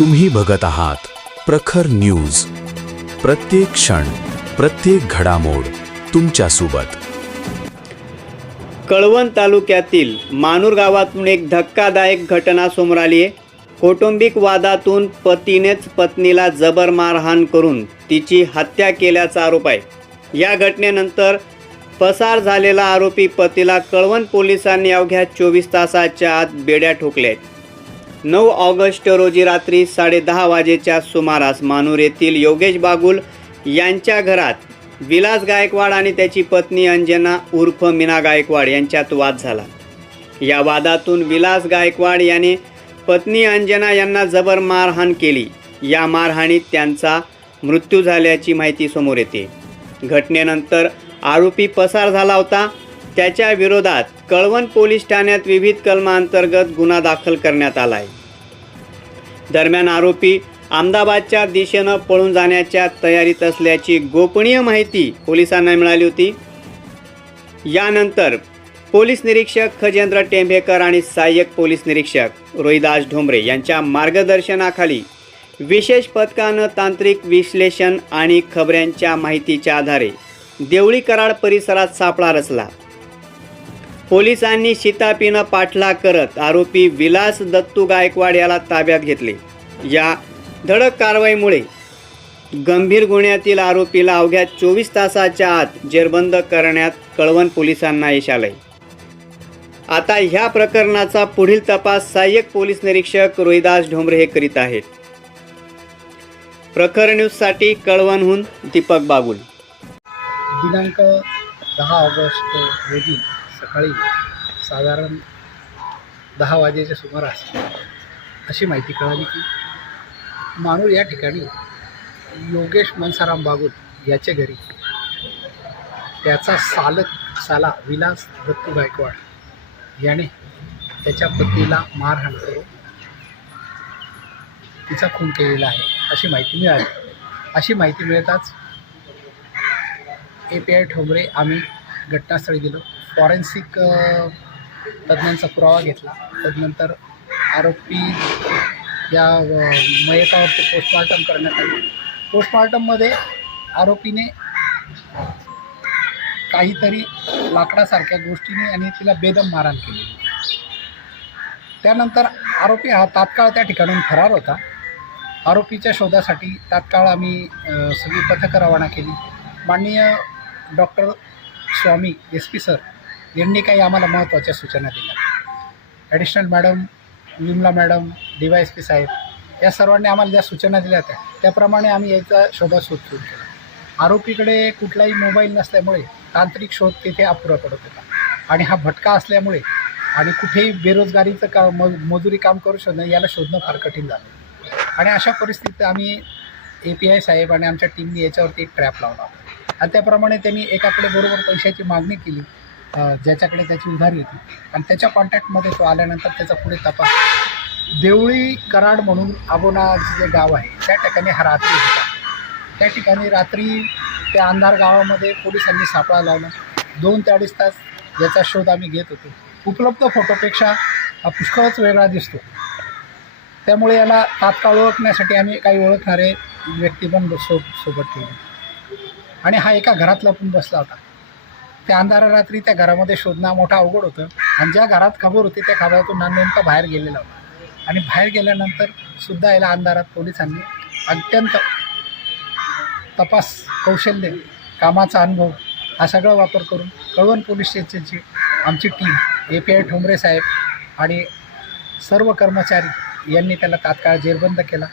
तुम्ही बघत आहात प्रखर न्यूज. प्रत्येक क्षण, प्रत्येक घडामोड तुमच्यासोबत. कळवण तालुक्यातील मानूर गावातून एक धक्कादायक घटना समोर आली आहे. कौटुंबिक वादातून पतीनेच पत्नीला जबर मारहाण करून तिची हत्या केल्याचा आरोप आहे. या घटनेनंतर पसार झालेला आरोपी पतीला कळवण पोलिसांनी अवघ्या 24 तासाच्या आत बेड्या ठोकल्या आहेत. 9 ऑगस्ट रोजी रात्री 10:30 वाजेच्या सुमारास मानूर येथील योगेश बागुल यांच्या घरात विलास गायकवाड आणि त्याची पत्नी अंजना उर्फ मीना गायकवाड यांच्यात वाद झाला. या वादातून विलास गायकवाड याने पत्नी अंजना यांना जबर मारहाण केली. या मारहाणीत त्यांचा मृत्यू झाल्याची माहिती समोर येते. घटनेनंतर आरोपी पसार झाला होता. त्याच्या विरोधात कळवण पोलीस ठाण्यात विविध कलमांतर्गत गुन्हा दाखल करण्यात आला आहे. दरम्यान आरोपी अहमदाबादच्या दिशेनं पळून जाण्याच्या तयारीत असल्याची गोपनीय माहिती पोलिसांना मिळाली होती. यानंतर पोलीस निरीक्षक खजेंद्र टेंभेकर आणि सहाय्यक पोलीस निरीक्षक रोहिदास ढोंबरे यांच्या मार्गदर्शनाखाली विशेष पथकानं तांत्रिक विश्लेषण आणि खबऱ्यांच्या माहितीच्या आधारे देवळी कराड परिसरात सापळा रचला. पोलिसांनी शितापीनं पाठलाग करत आरोपी विलास दत्तू गायकवाड याला ताब्यात घेतले. या धडक कारवाईमुळे गंभीर गुन्ह्यातील आरोपीला अवघ्या 24 तासाच्या आत जेरबंद करण्यात कळवण पोलिसांना यश आलंय. आता ह्या प्रकरणाचा पुढील तपास सहाय्यक पोलीस निरीक्षक रोहिदास ढोंबरे हे करीत आहेत. प्रखर न्यूजसाठी कळवणहून दीपक बागुल. दिनांक 10 ऑगस्ट रोजी सकाळी साधारण 10 वाजेच्या सुमारास अशी माहिती कळाली की मानूर या ठिकाणी योगेश मनसाराम बागुल याच्या घरी त्याचा साला विलास दत्तू गायकवाड याने त्याच्या पत्नीला मारहाण करून तिचा खून केलेला आहे अशी माहिती मिळाली. अशी माहिती मिळताच API ठोंबरे आम्ही घटनास्थळी गेलो. फॉरेन्सिक तज्ज्ञांचा पुरावा घेतला. तदनंतर आरोपी या मयतावरती पोस्टमॉर्टम करण्यात आले. पोस्टमॉर्टममध्ये आरोपीने काहीतरी लाकडासारख्या गोष्टीने आणि तिला बेदम मारहाण केली. त्यानंतर आरोपी हा तात्काळ त्या ठिकाणून फरार होता. आरोपीच्या शोधासाठी तात्काळ आम्ही सगळी पथकं रवाना केली. माननीय डॉक्टर स्वामी SP सर यांनी काही आम्हाला महत्त्वाच्या सूचना दिल्या. Additional madam Vimala madam DYSP साहेब या सर्वांनी आम्हाला ज्या सूचना दिल्या होत्या त्याप्रमाणे आम्ही याचा शोधाशोध सुरू केला. आरोपीकडे कुठलाही मोबाईल नसल्यामुळे तांत्रिक शोध तिथे अपुरा पडत होता आणि हा भटका असल्यामुळे आणि कुठेही बेरोजगारीचं मजुरी काम करू याला शोधणं फार कठीण झालं. आणि अशा परिस्थितीत आम्ही API साहेब आणि आमच्या टीमने याच्यावरती एक ट्रॅप लावला आणि त्याप्रमाणे त्यांनी एकाकडे बरोबर पैशाची मागणी केली ज्याच्याकडे त्याची उधारी होती आणि त्याच्या कॉन्टॅक्टमध्ये तो आल्यानंतर त्याचा पुढे तपास. देवळी कराड म्हणून आबोना जे गाव आहे त्या ठिकाणी हा रात्री होता. त्या ठिकाणी रात्री त्या अंधार गावामध्ये पोलिसांनी सापळा लावला. 2 ते 2.5 तास याचा शोध आम्ही घेत होतो. उपलब्ध फोटोपेक्षा हा पुष्कळच वेगळा दिसतो. त्यामुळे याला तात्काळ ओळखण्यासाठी आम्ही काही ओळखणारे व्यक्ती पण सोबत ठेवले आणि हा एका घरात लपून बसला होता. त्या अंधारा रात्री त्या घरामध्ये शोधणं मोठा अवघड होतं आणि ज्या घरात खबर होती त्या खबरातून नेमका बाहेर गेलेला होता आणि बाहेर गेल्यानंतर सुद्धा याला अंधारात पोलिसांनी अत्यंत तपास कौशल्य, कामाचा अनुभव हा सगळा वापर करून कळवण पोलीस स्टेशनची आमची टीम API ठोंबरे साहेब आणि सर्व कर्मचारी यांनी त्याला तात्काळ जेरबंद केला